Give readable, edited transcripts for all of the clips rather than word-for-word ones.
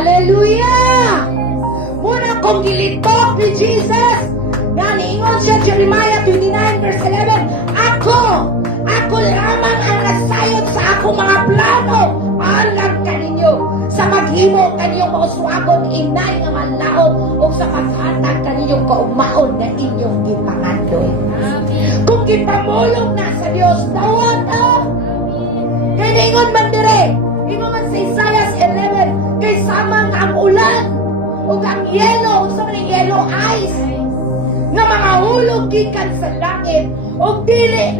Hallelujah! Muna kong gilitok ni Jesus, nga niingon siya, Jeremiah 29 verse 11, Ako lamang ang nasayod sa akong mga plano, alam kaninyo, sa maghimo kaninyong mauswagon, inay nga manlaon, o sa paghatag kaninyong kaugmaon na inyong gipangandoy. Kung gipamulong na sa Dios, dawat kaya niingon man dire, ingon man sa Isaiah 11, kay samang ang ulan, o ang yelo, sa mga yellow ice, nga mga hulog gikan sa langit, o dili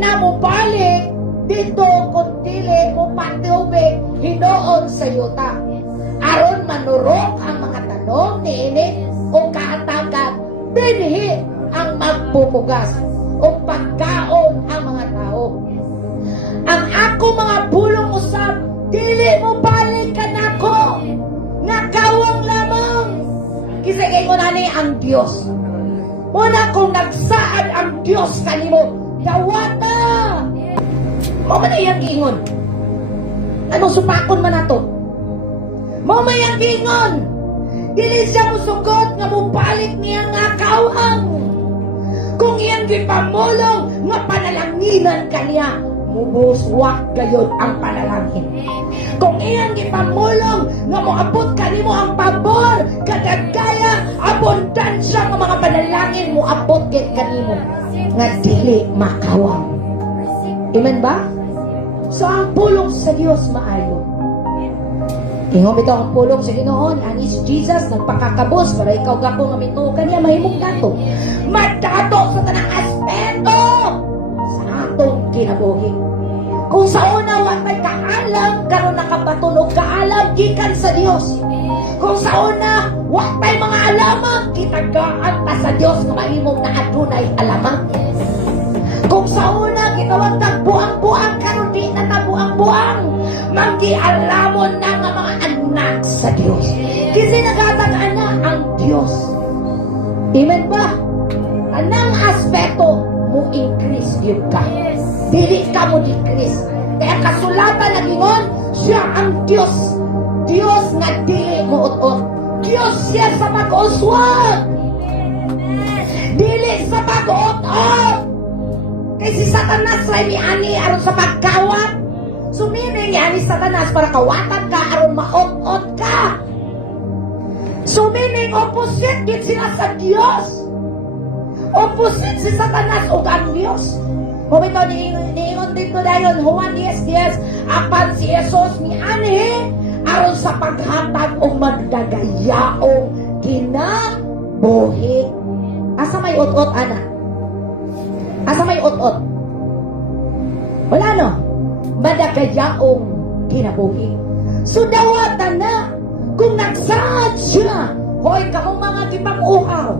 na mo balik dito kung dili mo patubig hinoon sa yuta. Aron manurok ang mga tanom niini o kaatagan, binhi ang magpupugas o pagkaon ang mga tao. Ang ako mga pulong usab, dili mo balik kanako, nga kawang lamang. Kasi kayo nani ang Diyos. Muna kung nagsaad ang Diyos kanimo, dawata. Mama na iyang giingon. Anong supakon man nato? Mama iyang giingon. Dili siya musugot nga mubalik niya nga kawang. Kung iyang gipamulong nga panalanginan kaniya, mubuswak gayod ang panalangin. Kung iyang gipamulong nga moabot kanimo ang pabor, kadagaya, abundansya ng mga panalangin moabot gid kanimo nga dili makawang. Amen ba? So ang pulong sa Dios maayo. Ingon bitaw ang pulong sa Ginoo, ani si Jesus nagpakakabos para ikaw gako nga mituo kaniya mahimong dato. Madato sa tanang aspeto sa atong kinabuhi. Kung sa una wa may kaalam, karon nakabaton og kaalam gikan sa Dios. Kung sa una wa may mga alamang, gitagaan ta sa Dios nga mahimong na adunay alamang. Kung sa una gitawag tag buang-buang, karon di na ta buang-buang, manggialamon na nga mga anak sa Dios. Kasi nagatagaan na ang Dios. Amen ba? Anang aspeto mo increase yun ka. Dili ka mo decrease. Kaya kasulatan na gingon, siya ang Diyos. Diyos nga dili mo ut-ut. Diyos siya sa pag-uswag. Dili sa pag-ut-ut. Kaya si Satanas ay miani aron sa pagkawat. Sumining yan ni Satanas para kawatan ka aron maot-ot ka. Sumining opposite gid sila sa Diyos. Opposite si Satanas o ang Diyos. Kumito niingon dito dayon Juan 10:10, apan si Jesus ni ani aron sa paghatag o magdagayaong kinabuhi. Asa may ut-ut ana? Asa may ut-ut? Wala no. Madagayaong kinabuhi. So dawatan na kung nagsaad siya, hoy kamo mga tipang-uhaw,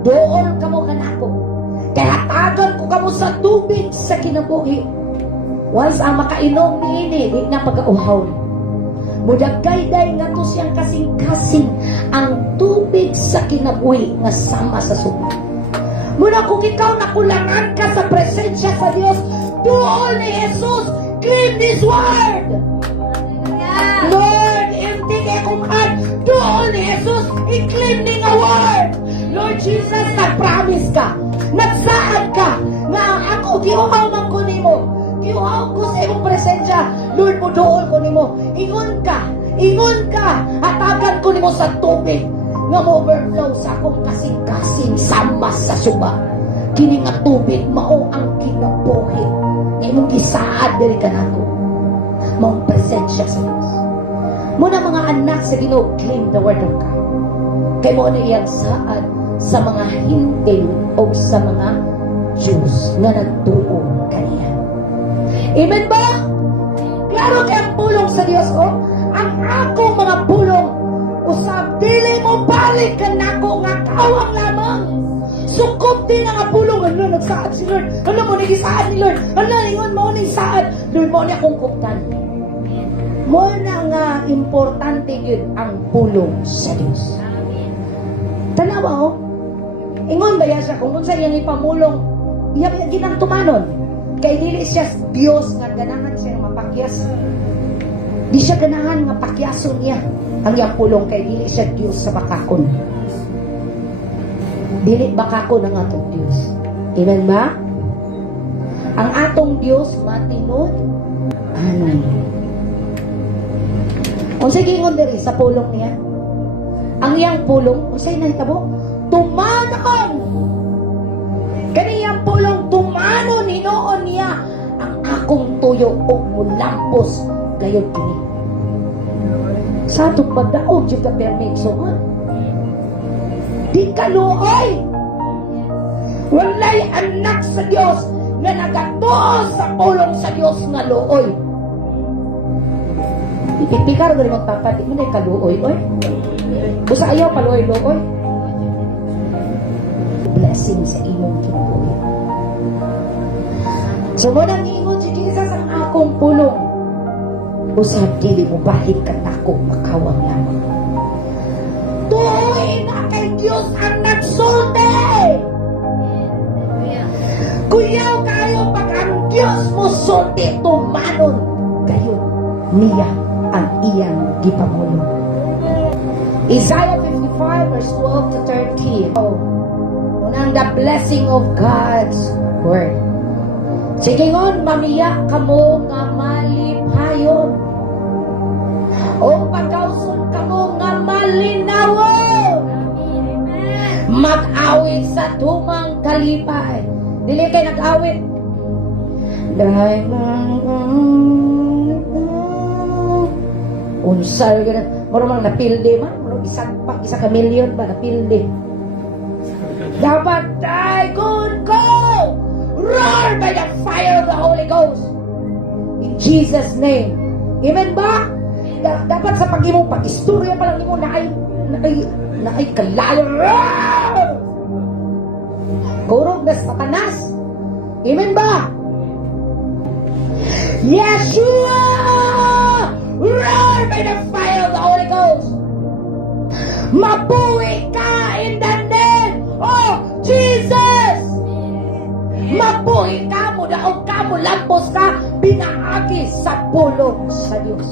doon kamo kanako. Kaya hatagan ko kamo sa tubig sa kinabuhi. Once ang makainom niini, di na pag-auhaw. Mudagay-day nga to siyang kasing-kasing ang tubig sa kinabuhi nga sama sa suba. Muna kung ikaw nakulangan ka sa presensya sa Dios, doon ni Jesus, claim this word. Lord, empty kay kong heart, doon ni Jesus, i-claim ni nga word. Lord Jesus, nag-promise ka, nagsaad ka, nga ako, giuhaw man ko nimo, giuhaw ko sa imong presensya, Lord, mo doon ko nimo, ingon ka, hatagan ko nimo sa tubig, nga mo overflow sa akong kasing-kasing sama sa suba. Kini nga tubig, mao ang kinabuhi, nga imong gisaad diri ka nato, maong presensya sa Diyos. Muna mga anak sa Ginoo, claim the word of God. Kay mo na iyang saad sa mga hintil o sa mga Diyos na nagtuo kaniya. Amen ba? Klaro kay ang pulong sa Diyos ko? Ang akong mga pulong usab, dili mo balik ka nako nga kawang lamang. Sukop din ang pulong. Ano, nagsaad si Lord. Ano mo, nagisaad ni Lord. Ano, ingon mo, nagisaad. Lord mo niya kung kuptan. Mo na nga importante yun ang pulong sa Diyos. Tanawa ho? Ingon ba yan siya? Kung sa iyang ipamulong, iya ginang tumanon. Kay dili siya Diyos nga ganahan siya mapakyas. Di siya ganahan nga pakyason niya ang iyang pulong kay dili siya Dios sa bakakon. Dili bakakon ang atong Dios. Amen ba? Ang atong Dios matinod ano. Kung sige ngon diri sa pulong niya, ang iyang pulong, unsay nahitabo? Tumanon! Kaniyang pulong tumanon, hinoon niya ang akong tuyo o mulampos gayon kini. Sa itong pagdaog yung kapermikso nga. Di kaluoy! Walay anak sa Diyos na nagatuo sa pulong sa Diyos nga luoy. Ipipikar ko rin magtapat, di mo na kaluoy, oy. Busa ayaw paluoy-luoy. Blessing sa imong kinuoy. So mo nang ingon si Jesus ang akong pulong. Usab dili mo bahid ka tako makawang lamang. Tuoy na kay Diyos ang nagsulti. Kuyaw kayo pag ang Diyos mo sulti tumanon kayo niya ang iyang gipamulong. Isaiah 55 verse 12 to 13. Oh, unang the blessing of God's word. Sige ngon, mamiyak kamo nga malipayon. O pagkauson kamo nga malinawon. Mag-awit sa tumang kalipay. Dili kay nag-awit. Dahil unsal ganun. Marumang napilde man. Marumang isa ka milyon ba napilde. Dapat die good go! Roar by the fire of the Holy Ghost. In Jesus' name. Amen ba? Dapat sa pag-imong pag-istorya pa lang mo na ay kalayo. Kurog na Satanas. Amen ba? Yeshua! Roar by the fire of the Holy Ghost. Mabuhi ka in the name of Jesus. Mabuhi ka mo, daog ka mo, lampos ka, binaagi sa pulong sa Diyos.